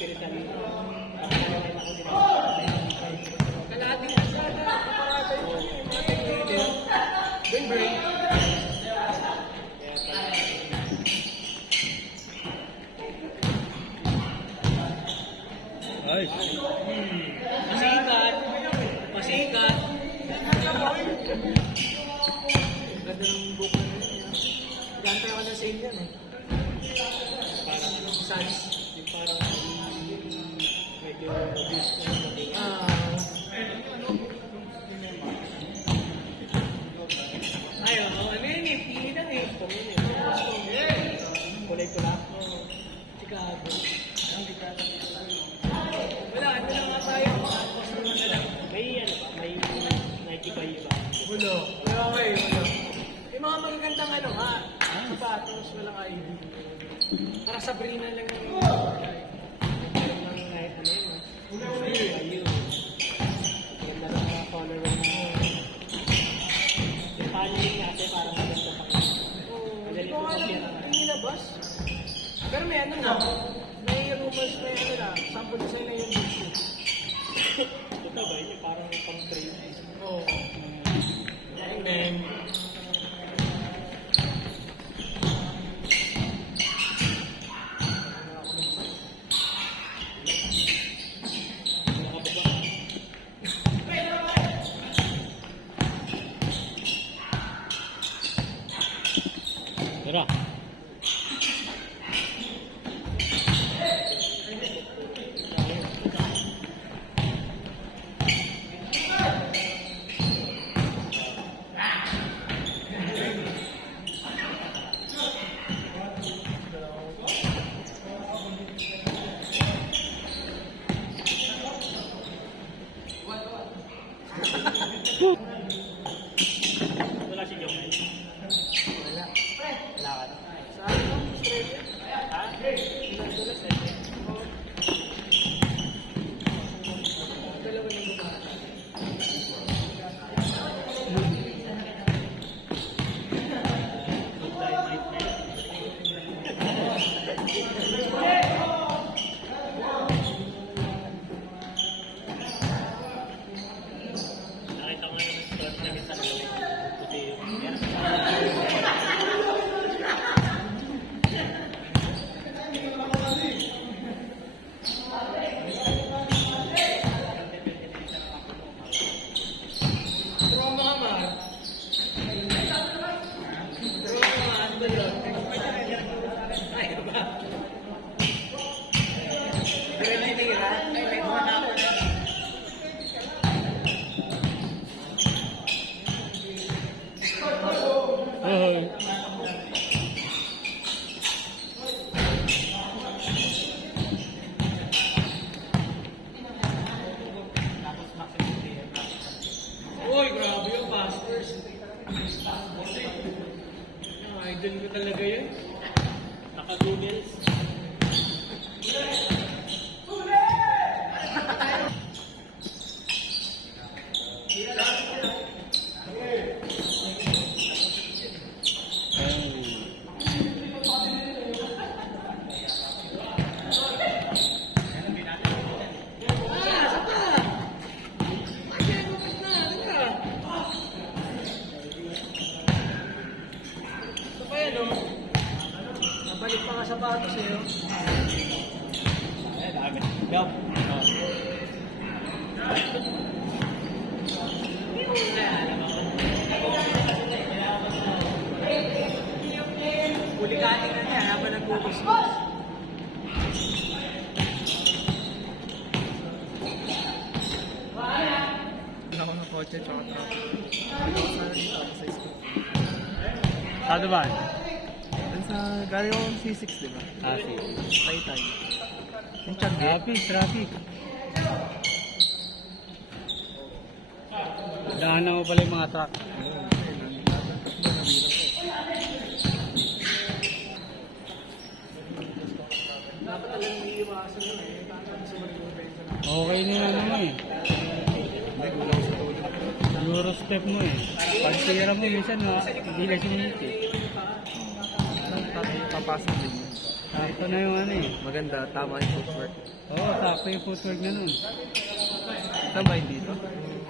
spiritual. Kalahating kasada, kaparada yun. Mga tingin din. Brain. Ay. Masikat. Masikat. Ganda ng book na yun. Ganta ako ng sale yan eh. Parang ano, sans. Yung parang medyo abuse na yung dating. Ayaw, ano yun eh, pili lang eh. Kulay tula. Chicago. Wala, ano lang nga tayo. Customer na lang. May ano ba? May Nike ba iba? Wala. Wala kayo. Wala. Yung mga magagandang ano ha. Sapatos, walang ID. Para Sabrina lang yung ano yun. Ayun. Ganda lang mga color na yung paneling natin parang maganda pa. Madali po mag-yan. Hindi nilabas. Pero may ano na. May rumors na ano na. Sample design na yung gusto. Ito ba? Yung parang pang-trade. Oo. And then, Tara. wala si Jong. Wala. Wala ka na. Saan mo? Australia? Ha? Ilang dolas eh. Dalawa na bumahan. Nakita ko ngayon ng store na kita sa puti yung Trauma ka ba? Trauma, ano ba yun? Ay, ba? Pero may tira? Ay, may buwan ako na. Ay. Uy, grabe yung pastors. Idol ko talaga yun. Naka-googles. Ito pa yan, oh. Napalit pa nga sapatos eh, oh. Ay, dami. Yup. Kulikating na niya habang nag-focus. Wala ako ng kotse tsaka truck. Hindi ako sana dito ako sa school. Sado ba? Dun sa galing akong C6, di ba? Ah, si. Taytay. Yung Tiangge. Traffic. Daanan mo pala yung mga truck. Oo, ayun, natatakbo na bilang ko. Dapat talagang may iwasan yun eh. Tatang sa mag-iwabenta na. Okay na yan mo eh. Hindi, gulang sa tulog. Eurostep mo eh. Pag sira mo minsan, hindi na sinunod eh. Papasok din yun. Sakto na yung ano eh. Maganda, tama yung footwork. Oo, sakto yung footwork na nun. Saan ba yung dito?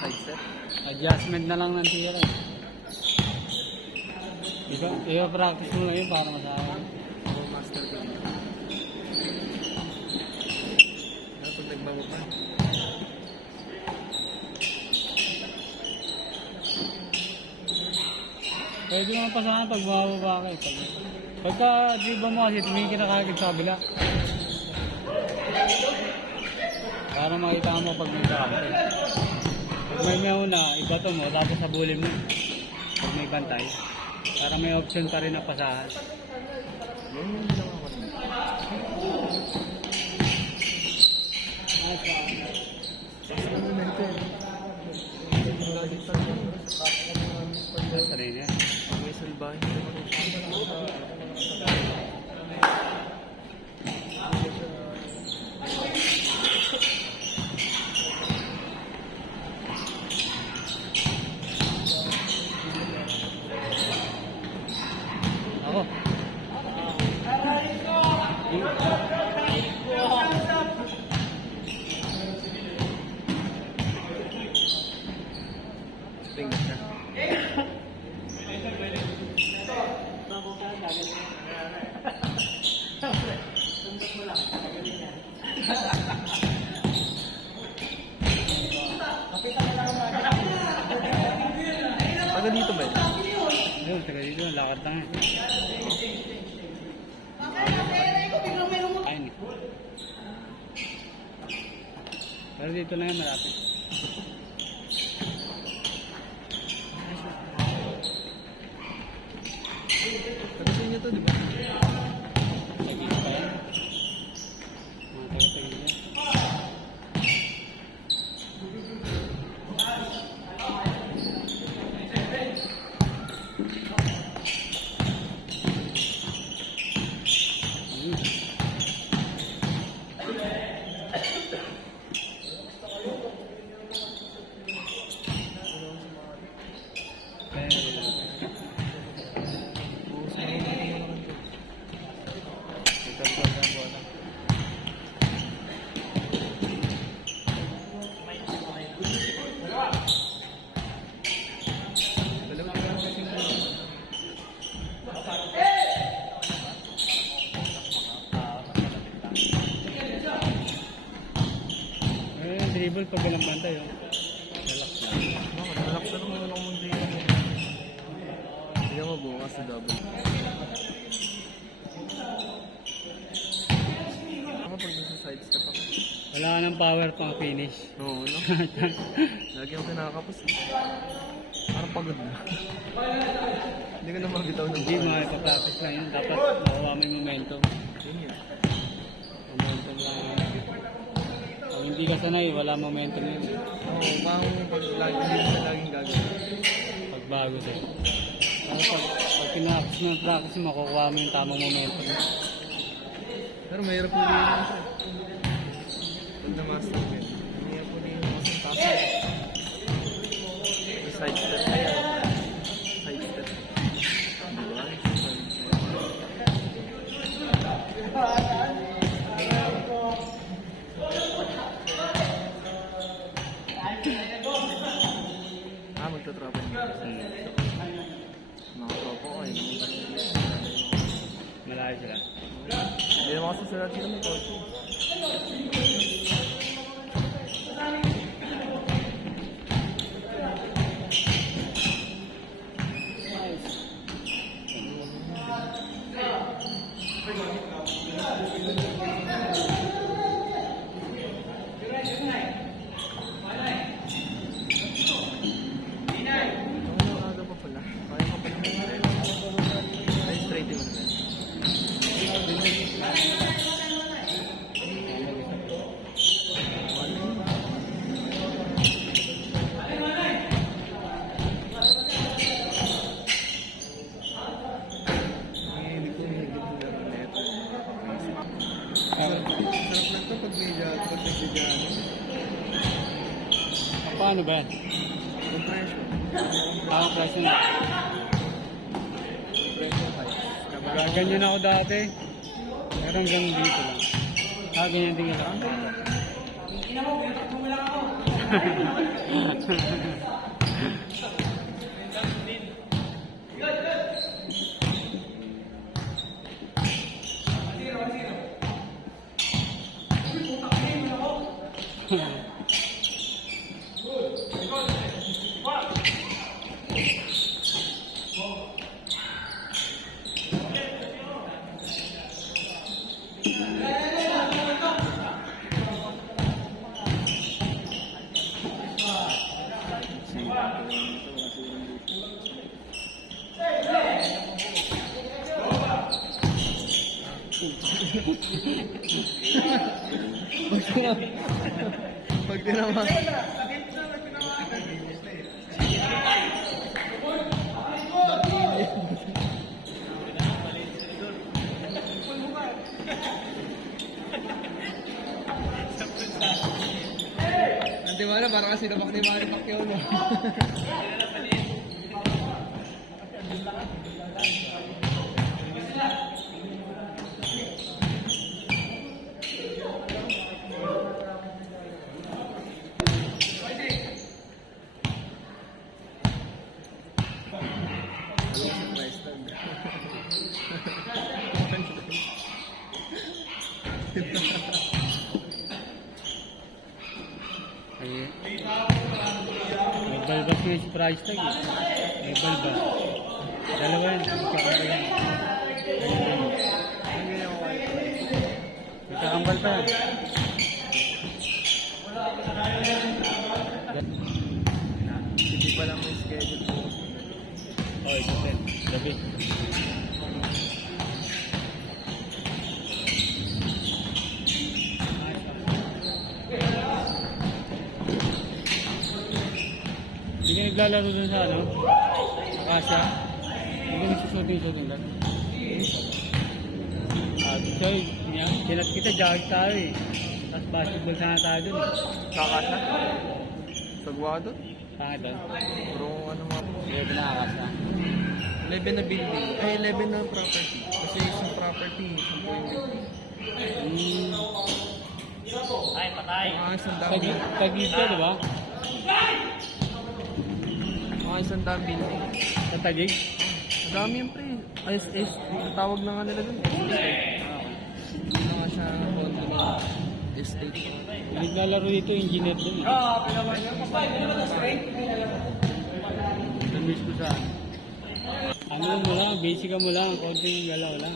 Side step? Adjustment na lang ng tira. Iba practice mo lang yun para masawa. Ako master ko dito. Kaya pag nagbago pa. Pwede mo pasahan pag bumababa ka eh. Pagka driba mo kasi tumingin ka na kagad sa kabila. Para makita mo pag may kakampi. Pag may meuna, ibato mo, tapos sabulin mo. Pag may bantay. Para may option pa rin na pasahan. Yan yung ginawa ko rin. Tapos ano na ito eh. Lagi sa Sanay na yan. pag may salbahin naman Ako. tingnan siya. Taga dito ba yun? Ayun, taga dito, lakad lang eh. Ayun eh. Pero dito lang yan, malapit. Taga sa inyo to, di ba? Tagig pa yan. Mga taga-tagig yan. Dribble pag walang bantay, oh. Relax lang. Relax na naman ako muna yun. Hindi ako bukas sa double. Ako pag nasa side step ako. Wala ka ng power pang finish. Oo, no? Lagi ako kinakapos. Parang pagod na. Hindi ka na mabitaw ng Hindi, mga ipapractice lang yun. Dapat makuha mo yung momentum. Yun yun. Momentum lang yun. Pag hindi ka sanay, wala momentum yun. Oo, parang pag hindi mo na laging gagawin. Pagbago sa'yo. Pero pag pinaktis mo yung practice, makukuha mo yung tamang momentum. Pero mahirap po rin yun siya. Pag na-master ko yun. Mahirap po rin yun kasi pasok. May side step na yan. Side step. Diba? Magtatropa niyo. Mga tropa ko ay Malayo sila. hindi naman kasi sila dito may kotse. Aga pa pala. Kaya pa pala. Ay, straight mo naman. Hindi ko higit na neto. Sarap lang to pag may nagsidyano. Paano ba yan? Compression. Presyo na. Compression type. Ganyan ako dati. Parang ganun dito lang. Ah, ganyan din ito. Pag tinama. Nanti mana parang kasi napak ni Manny Pacquiao no. Ay, may balbas yung price tag eh. May balbas. Dalawa yan. Kakambal yan. Ang ganyan ko white price. May kakambal pa yan. Hindi pa lang may schedule po. Oh, ito din. Gabi. Hindi ka naglalaro dun sa ano? Akasya? Hindi ka nagsusuting lang? So, sinat kita, jogging tayo eh. Tapos basketball sana tayo dun eh. Kakasa? Sagwa doon? Pangit doon. Puro ano mga po. Hindi ko nakakasya. 11 na building. Ay, 11 na property. Kasi isang property, isang po yung building. Ay, patay. Mga isang dami. Tagig ka, di ba? Mga isang dami building. Sa tagig? Madami yung pre. SS, tawag na nga nila dun. Hindi na nga siya condominium. Estate. Naglalaro dito, engineer dun eh. Namiss ko sa ano mo lang, basic mo lang, konting galaw lang.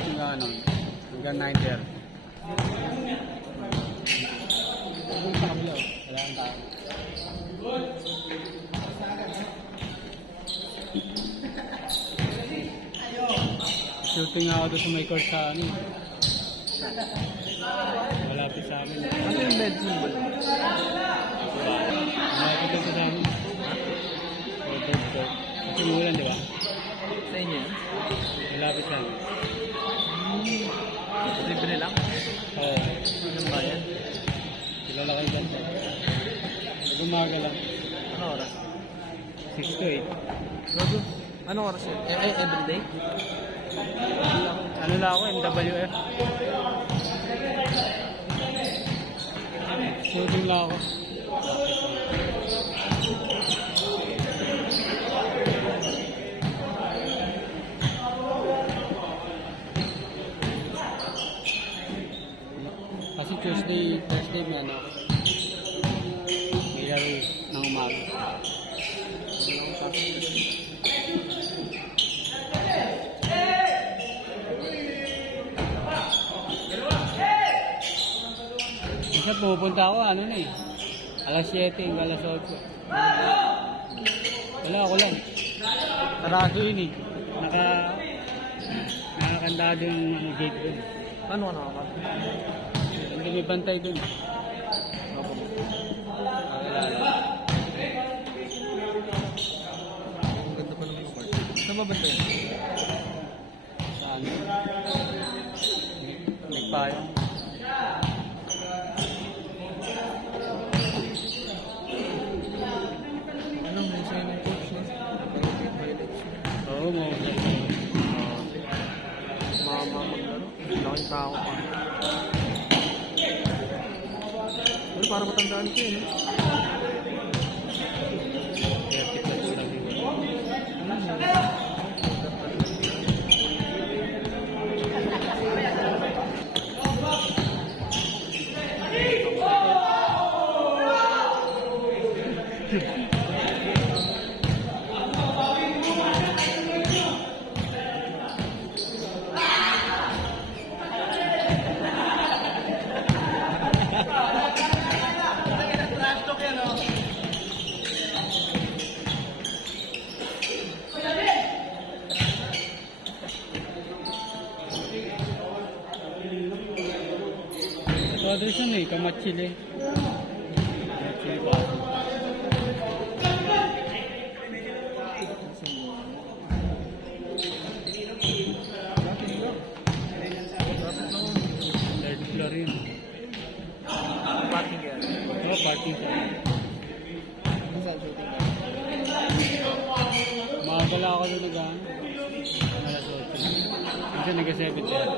Hanggang ano, hanggang 9:30. Wala kang tao. Shooting ako doon sa may court sa ano eh. Malapit sa amin. Ano yung med symbol? Malapit doon sa amin. Court. Kasi umulan, di ba? Sa inyo yan? Malapit sa amin. Libre lang? Oo. Anong bayan? Kilala kayo dyan. Pag umaga lang. Ano oras? 6 to 8. Gago? Anong oras yun? Everyday? Ano lang ako, MWF. Shooting lang ako. Kasi Thursday may ano ako. May laro ng umaga. Kasi pupunta ako, ano na eh. Alas 7, alas 8. Wala ako lang. Sarado yun eh. Nakakandado yung ano, gate dun. Ano ka nakaka? Hindi may bantay dun. Ang ganda pa naman yung court. Saan ba banda yun? Saan? Nagpayang. para matandaan ko yun. 30 plus lang yun. Brothers yun eh, Kamachili. Kamachili pa. Third floor yun. Parking yan. Oh, parking sa. Saan shooting na? Makakala ako doon nag-ano. Alas 8. Kasi nag-7 yan.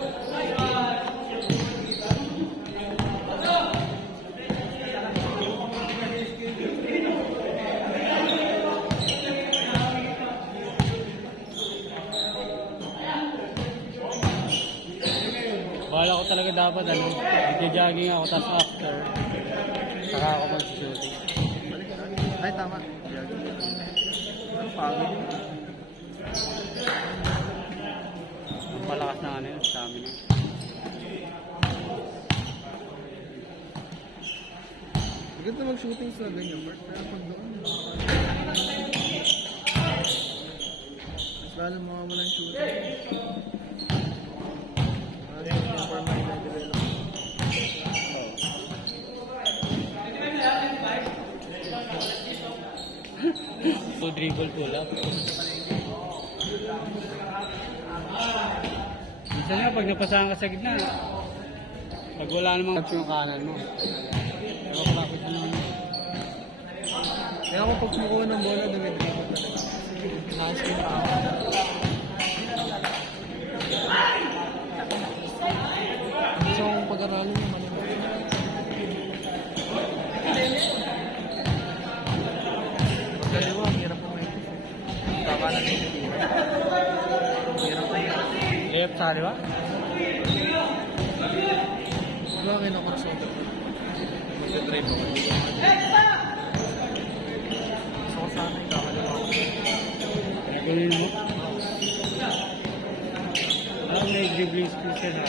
Bahala ko talaga dapat ano, nagja-jogging ako tapos after saka ako mag-shooting. Ay, tama. Ang pagod yun. Ang palakas na ano yun, stamina. Maganda mag-shooting sa ganyan, Bert. Pero pag doon, mas lalo mawawala yung shooting. Ano yung formal na develop? So dribble pull up. Minsan nga pag napasahan ka sa gitna, pag wala namang touch yung kanan mo. Pero bakit naman? Kaya ako pag kumukuha ng bola, dumidribble talaga. Nakaspin pa ako. Gusto kong pag-aralin yung mali. Pagkaliwa, ang hirap mo may tama na din. Hirap na hirap. Left sa kaliwa? Ano ang kinakonsult ako? Mag-drive ako. Gusto ko sana yung kakaliwa ko. Gawin mo? May dribbling skills ka na.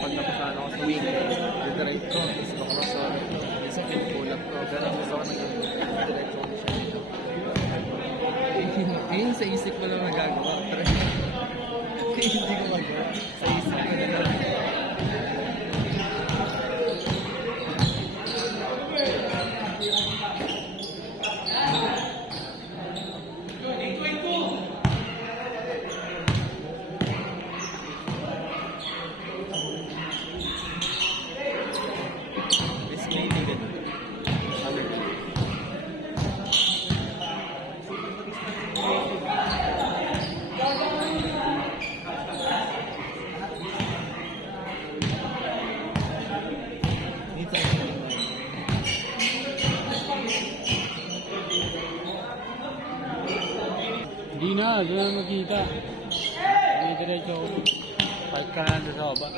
Pag napasahan ako sa wing, di-drive ko, tapos makross ako. Minsan pinupulat ko, ganun gusto ko nag-direct ko siya. Ayun sa isip ko lang nagagawa. Pero hindi ko magawa. Sa isip ko na lang. Basically, hindi ganun. Sabi ko. Dito ako. Hindi na, doon na magkita. May diretso ako. Park ka na doon sa baba.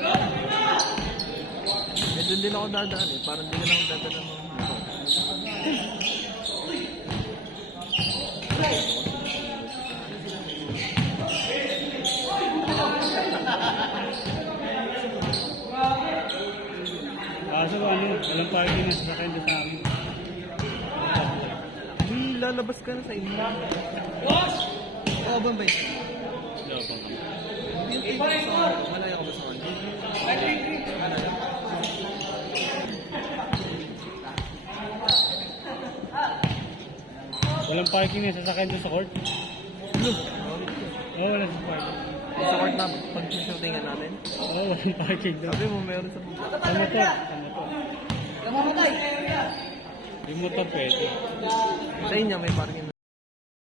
Eh, doon din ako dadaan eh. Parang hindi na lang dadaan ng mga Kaso ano, walang parking na sasakyan doon sa amin. Hindi, lalabas ka na sa inyo. Boss! Oo, Bambay. Lopang kami. Hindi yung take sa ano. Malaya ko ba sa ano? Malaya. Walang parking na sasakyan doon sa court? Look! Oo, wala sa parking. Sa court na pag-shootingan natin. Oo, walang parking doon. Sabi mo, meron sa Sa motor, sa motor. Yung motor pwede. Sa inyo, may parking na.